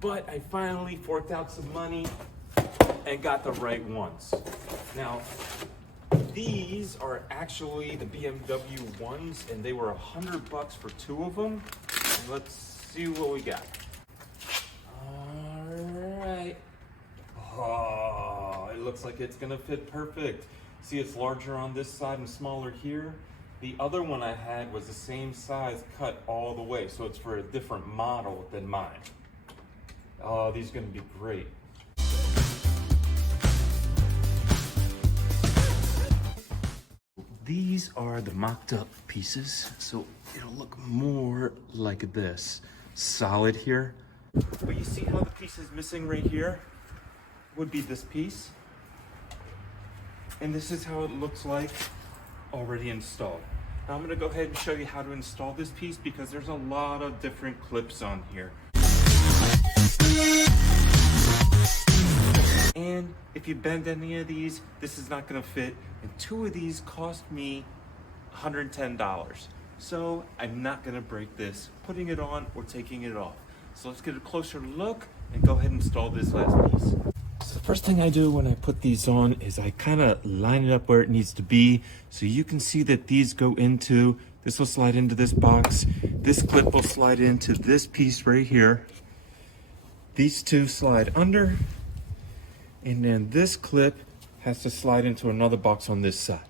but I finally forked out some money and got the right ones. Now, these are actually the BMW ones, and they were $100 for 2 of them. Let's see what we got. All right. Oh, it looks like it's gonna fit perfect. See, it's larger on this side and smaller here. The other one I had was the same size, cut all the way, so it's for a different model than mine. Oh, these are gonna be great. These are the mocked up pieces, so it'll look more like this. Solid here. But you see how the piece is missing right here? Would be this piece. And this is how it looks like already installed. Now I'm gonna go ahead and show you how to install this piece because there's a lot of different clips on here. And if you bend any of these, this is not gonna fit. And 2 of these cost me $110. So I'm not gonna break this, putting it on or taking it off. So let's get a closer look and go ahead and install this last piece. So the first thing I do when I put these on is I kind of line it up where it needs to be. So you can see that these go into, this will slide into this box. This clip will slide into this piece right here. These 2 slide under. And then this clip has to slide into another box on this side.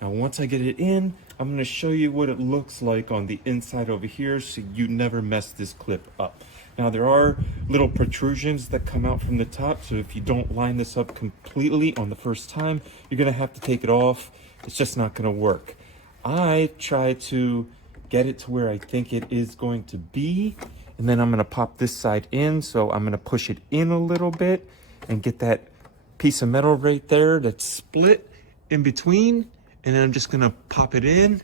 Now, once I get it in, I'm gonna show you what it looks like on the inside over here so you never mess this clip up. Now, there are little protrusions that come out from the top, so if you don't line this up completely on the first time, you're gonna have to take it off. It's just not gonna work. I try to get it to where I think it is going to be, and then I'm gonna pop this side in, so I'm gonna push it in a little bit and get that piece of metal right there that's split in between, and then I'm just gonna pop it in.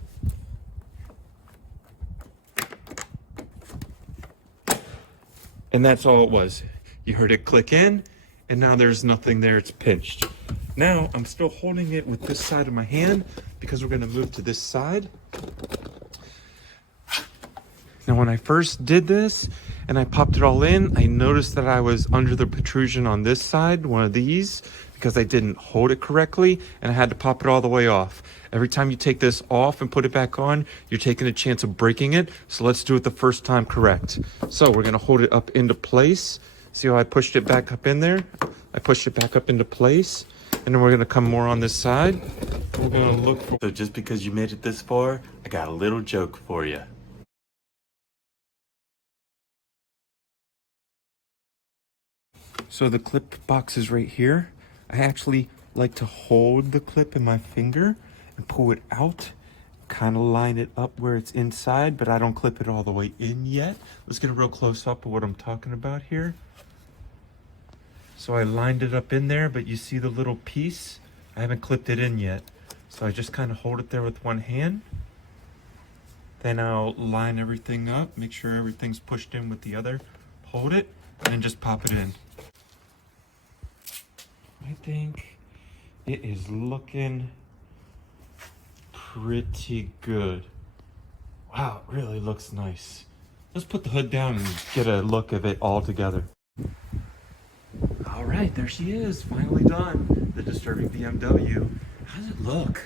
And that's all it was. You heard it click in, and now there's nothing there, it's pinched. Now, I'm still holding it with this side of my hand because we're gonna move to this side. Now, when I first did this and I popped it all in, I noticed that I was under the protrusion on this side, one of these, because I didn't hold it correctly, and I had to pop it all the way off. Every time you take this off and put it back on, you're taking a chance of breaking it. So let's do it the first time correct. So we're gonna hold it up into place. See how I pushed it back up in there? I pushed it back up into place. And then we're gonna come more on this side. We're gonna look for... So just because you made it this far, I got a little joke for you. So the clip box is right here. I actually like to hold the clip in my finger and pull it out, kind of line it up where it's inside, but I don't clip it all the way in yet. Let's get a real close up of what I'm talking about here. So I lined it up in there, but you see the little piece? I haven't clipped it in yet. So I just kind of hold it there with one hand. Then I'll line everything up, make sure everything's pushed in with the other. Hold it, and then just pop it in. I think it is looking pretty good. Wow, it really looks nice. Let's put the hood down and get a look of it all together. All right, there she is, finally done. The disturbing BMW. How does it look?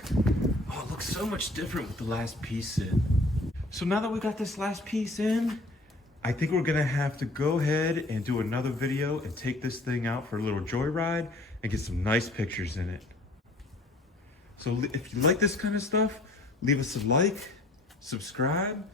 Oh, it looks so much different with the last piece in. So now that we got this last piece in, I think we're gonna have to go ahead and do another video and take this thing out for a little joyride and get some nice pictures in it. So if you like this kind of stuff, leave us a like, subscribe,